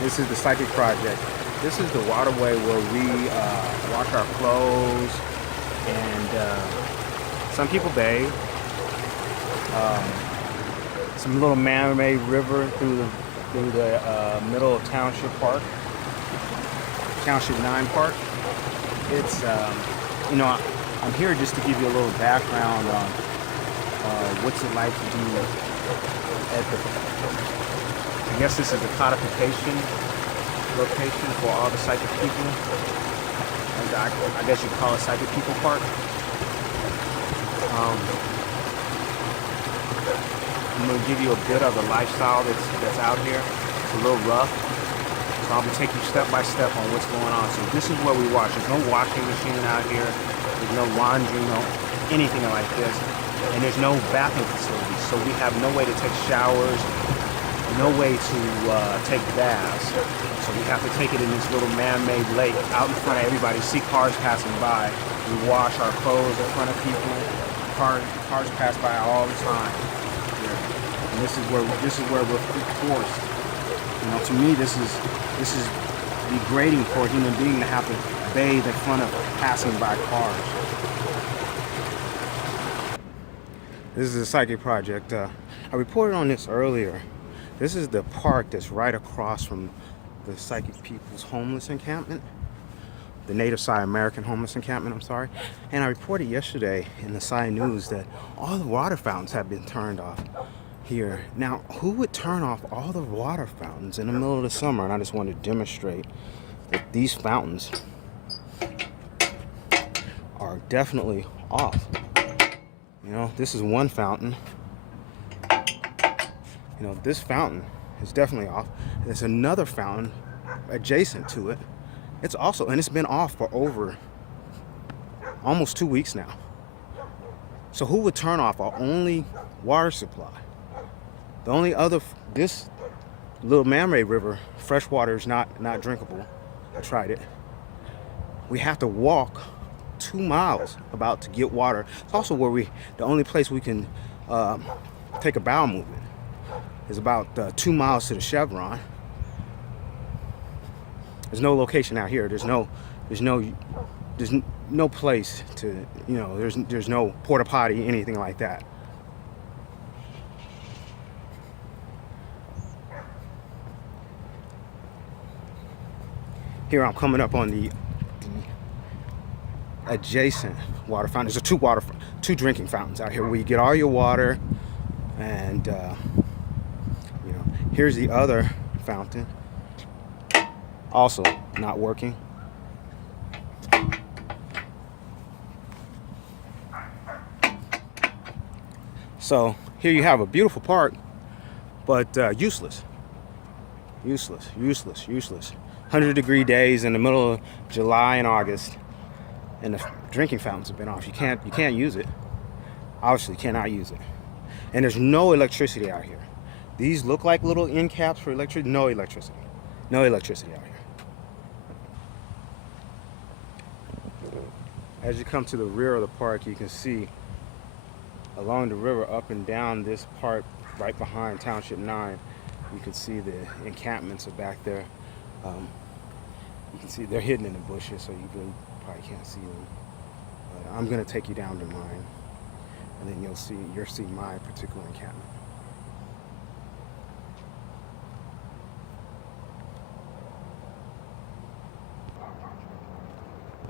This is the Psychic Project. This is the waterway where we wash our clothes, and some people bathe. Some little man-made river through the middle of Township Park, Township 9 Park. It's I'm here just to give you a little background on what's it like to do at the. I guess this is a codification location for all the psychic people. I guess you could call it Psychic People Park. I'm going to give you a bit of the lifestyle that's out here. It's a little rough, so I'm going to take you step by step on what's going on. So this is where we wash. There's no washing machine out here. There's no laundry, no anything like this. And there's no bathing facilities, so we have no way to take showers, no way to take baths. So we have to take it in this little man-made lake out in front of everybody. See cars passing by. We wash our clothes in front of people. Cars pass by all the time. Yeah. And this is where we're forced. To me, this is degrading for a human being to have to bathe in front of passing by cars. This is a Psychic Project. I reported on this earlier. This is the park that's right across from the Psychic People's homeless encampment, the Native Psy American homeless encampment, I'm sorry. And I reported yesterday in the Psy News that all the water fountains have been turned off here. Now, who would turn off all the water fountains in the middle of the summer? And I just wanted to demonstrate that these fountains are definitely off. This is one fountain. This fountain is definitely off. There's another fountain adjacent to it. It's been off for over almost 2 weeks now. So who would turn off our only water supply? The only other, this little man-made river, fresh water is not drinkable. I tried it. We have to walk 2 miles about to get water. It's also the only place we can take a bowel movement is about 2 miles to the Chevron. There's no location out here. There's no place to, there's no porta potty, anything like that. Here I'm coming up on the adjacent water fountain. There's two drinking fountains out here where you get all your water, and here's the other fountain, also not working. So here you have a beautiful park, but useless. 100-degree days in the middle of July and August, and the drinking fountains have been off. You can't use it. Obviously cannot use it. And there's no electricity out here. These look like little end caps for electricity. No electricity out here. As you come to the rear of the park, you can see along the river, up and down this part right behind Township 9, you can see the encampments are back there. You can see they're hidden in the bushes, so you really probably can't see them. But I'm going to take you down to mine, and then you'll see my particular encampment.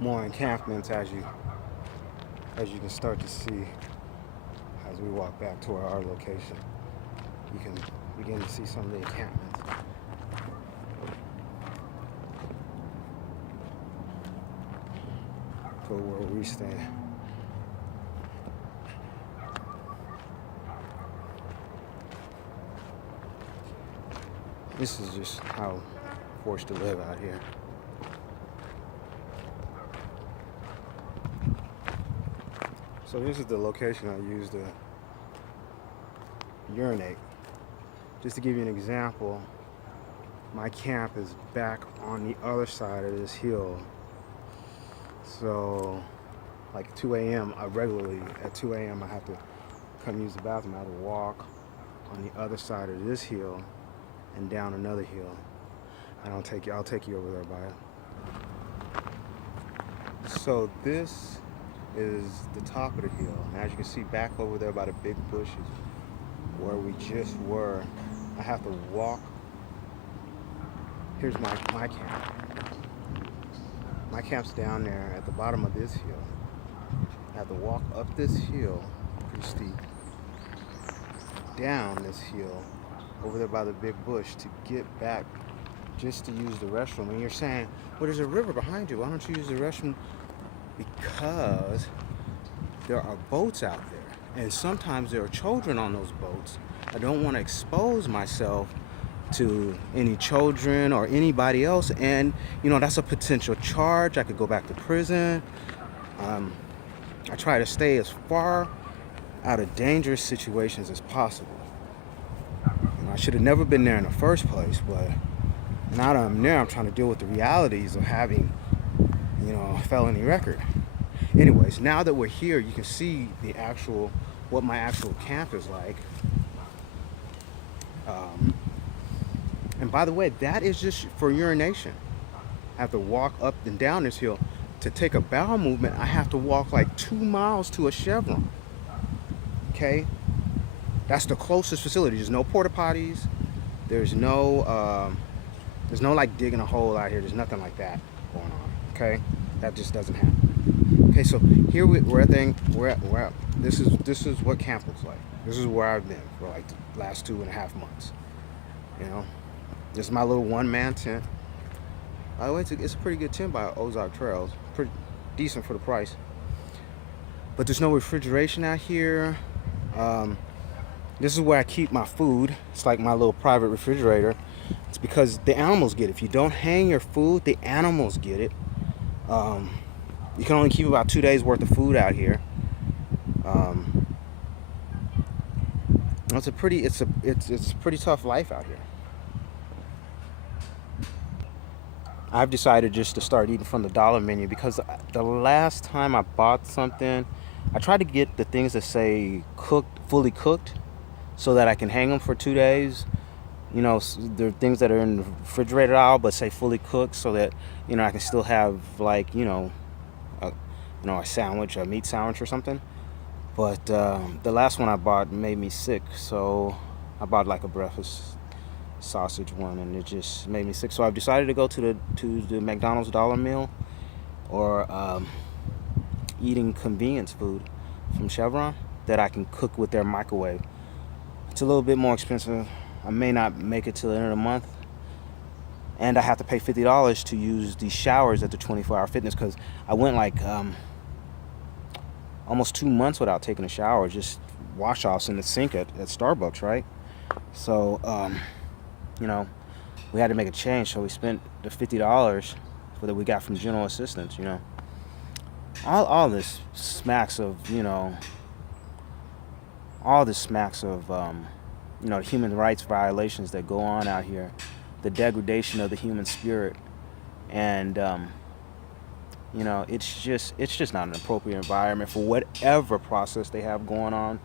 More encampments as you can start to see as we walk back to our location. You can begin to see some of the encampments. For where we stand. This is just how forced to live out here. So this is the location I used to urinate. Just to give you an example, my camp is back on the other side of this hill. So like 2 a.m. regularly at 2 a.m. I have to come use the bathroom. I have to walk on the other side of this hill and down another hill. I'll take you over there by it. So this is the top of the hill. And as you can see back over there by the big bushes where we just were, I have to walk. Here's my camp. My camp's down there at the bottom of this hill. I have to walk up this hill, pretty steep, down this hill, over there by the big bush to get back just to use the restroom. And you're saying, well, there's a river behind you. Why don't you use the restroom? Because there are boats out there. And sometimes there are children on those boats. I don't want to expose myself to any children or anybody else. And, that's a potential charge. I could go back to prison. I try to stay as far out of dangerous situations as possible. I should have never been there in the first place, but now that I'm there, I'm trying to deal with the realities of having, a felony record. Anyways, now that we're here, you can see what my actual camp is like. And by the way, that is just for urination. I have to walk up and down this hill. To take a bowel movement, I have to walk like 2 miles to a Chevron. Okay? That's the closest facility. There's no porta potties. There's no like digging a hole out here. There's nothing like that going on. Okay? That just doesn't happen. Okay, so here we're at. This is what camp looks like. This is where I've been for like the last 2.5 months. This is my little one-man tent. By the way, it's a pretty good tent by Ozark Trails. Pretty decent for the price. But there's no refrigeration out here. This is where I keep my food. It's like my little private refrigerator. It's because the animals get it. If you don't hang your food, the animals get it. You can only keep about 2 days worth of food out here. It's a pretty tough life out here. I've decided just to start eating from the dollar menu because the last time I bought something, I tried to get the things that say fully cooked, so that I can hang them for 2 days. There are things that are in the refrigerator aisle, but say fully cooked, so that I can still have like a sandwich, a meat sandwich or something. But the last one I bought made me sick, so I bought like a breakfast sausage one, and it just made me sick. So I've decided to go to the McDonald's dollar meal, or eating convenience food from Chevron that I can cook with their microwave. It's a little bit more expensive. I may not make it till the end of the month, and I have to pay $50 to use the showers at the 24-hour fitness, because I went like almost 2 months without taking a shower, just wash offs in the sink at Starbucks, right? So we had to make a change, so we spent the $50 that we got from General Assistance. All this smacks of the human rights violations that go on out here, the degradation of the human spirit, and it's just not an appropriate environment for whatever process they have going on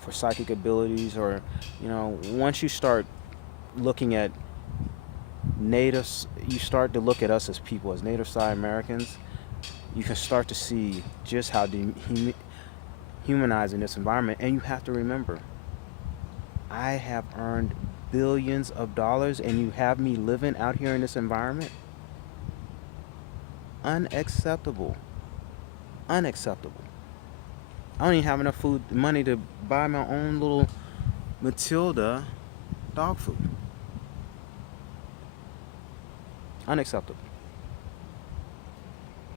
for psychic abilities. Or once you start looking at natives, you start to look at us as people, as Native Side Americans, you can start to see just how humanizing this environment. And you have to remember, I have earned billions of dollars, and you have me living out here in this environment? Unacceptable. Unacceptable. I don't even have enough money to buy my own little Matilda dog food. Unacceptable.